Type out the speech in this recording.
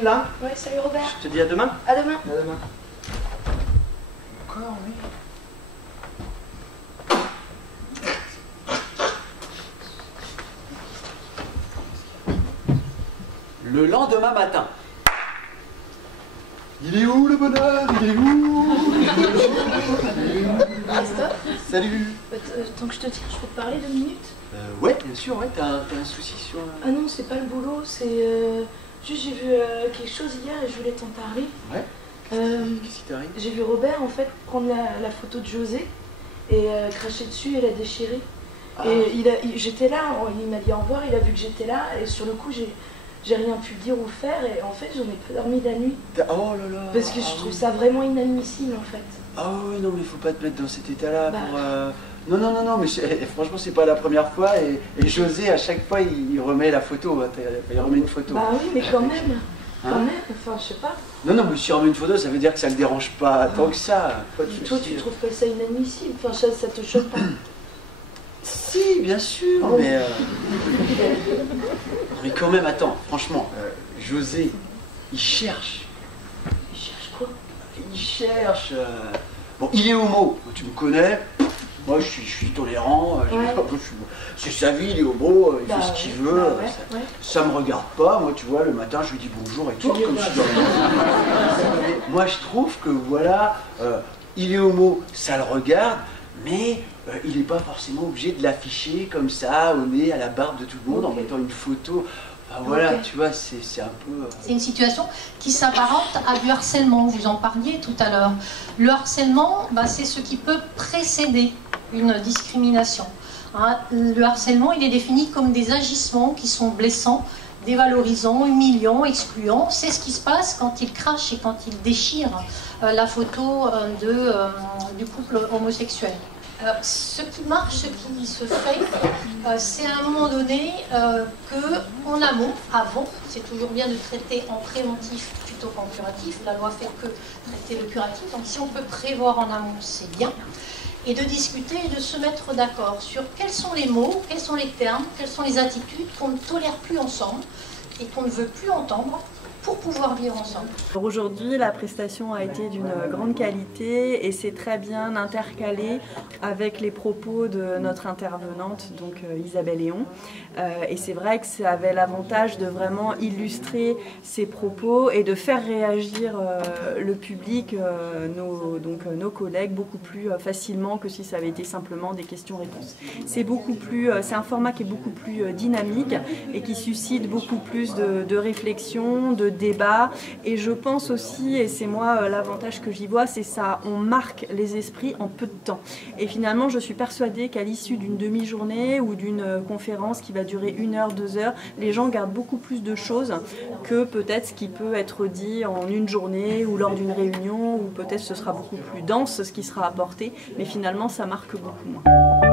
file là. Ouais, salut Robert. Je te dis à demain. À demain. À demain. Encore, oui. Le lendemain matin. Il est où le bonheur? Il est où? Christophe. Salut. Tant que je te tiens, je peux te parler 2 minutes? Ouais, bien sûr, ouais, t'as un souci sur... Ah non, c'est pas le boulot, c'est... Juste j'ai vu quelque chose hier et je voulais t'en parler. Ouais. Qu'est-ce qui t'arrive? J'ai vu Robert en fait prendre la photo de José et cracher dessus et la déchirer. Ah. Et j'étais là, il m'a dit au revoir, il a vu que j'étais là et sur le coup j'ai rien pu dire ou faire et en fait j'en ai pas dormi la nuit. Oh là là. Parce que je trouve ça vraiment inadmissible en fait. Ah oui, non mais faut pas te mettre dans cet état-là Bah. pour... Non, mais franchement c'est pas la première fois et José à chaque fois il remet la photo, il remet une photo. Bah oui, mais quand même, Hein? enfin je sais pas. Non, mais si il remet une photo ça veut dire que ça le dérange pas tant que ça. Pas de Toi souci. tu trouves pas ça inadmissible, enfin ça te choque pas? Si, bien sûr, Bon. mais... mais quand même, attends, franchement, José, il cherche. Il cherche quoi? Il cherche... Bon, il est homo, tu me connais. Moi, je suis tolérant. Ouais. C'est sa vie, il est homo, il Bah fait ce qu'il veut. bah ouais, ouais. Ça me regarde pas. Moi, tu vois, le matin, je lui dis bonjour et tout, comme si dans Mais moi, je trouve que, voilà, il est homo, ça le regarde, mais il n'est pas forcément obligé de l'afficher comme ça, au nez, à la barbe de tout le monde, en mettant une photo. Enfin, voilà, tu vois, c'est un peu... C'est une situation qui s'apparente à du harcèlement, vous en parliez tout à l'heure. Le harcèlement, c'est ce qui peut précéder une discrimination. Hein, le harcèlement, il est défini comme des agissements qui sont blessants, dévalorisants, humiliants, excluants. C'est ce qui se passe quand il crache et quand il déchire la photo du couple homosexuel. Ce qui marche, ce qui se fait, c'est à un moment donné qu'en amont, avant, c'est toujours bien de traiter en préventif plutôt qu'en curatif. La loi fait que traiter le curatif, donc si on peut prévoir en amont, c'est bien. Et de discuter et de se mettre d'accord sur quels sont les mots, quels sont les termes, quelles sont les attitudes qu'on ne tolère plus ensemble et qu'on ne veut plus entendre pour pouvoir vivre ensemble. Aujourd'hui, la prestation a été d'une grande qualité et c'est très bien intercalé avec les propos de notre intervenante, donc Isabelle Léon. Et c'est vrai que ça avait l'avantage de vraiment illustrer ses propos et de faire réagir le public, nos collègues, beaucoup plus facilement que si ça avait été simplement des questions-réponses. C'est un format qui est beaucoup plus dynamique et qui suscite beaucoup plus de réflexion, de débat, et je pense aussi, et c'est moi l'avantage que j'y vois, c'est ça, on marque les esprits en peu de temps. Et finalement, je suis persuadée qu'à l'issue d'une demi-journée ou d'une conférence qui va durer 1 heure, 2 heures, les gens gardent beaucoup plus de choses que peut-être ce qui peut être dit en une journée ou lors d'une réunion, ou peut-être ce sera beaucoup plus dense ce qui sera apporté, mais finalement ça marque beaucoup moins.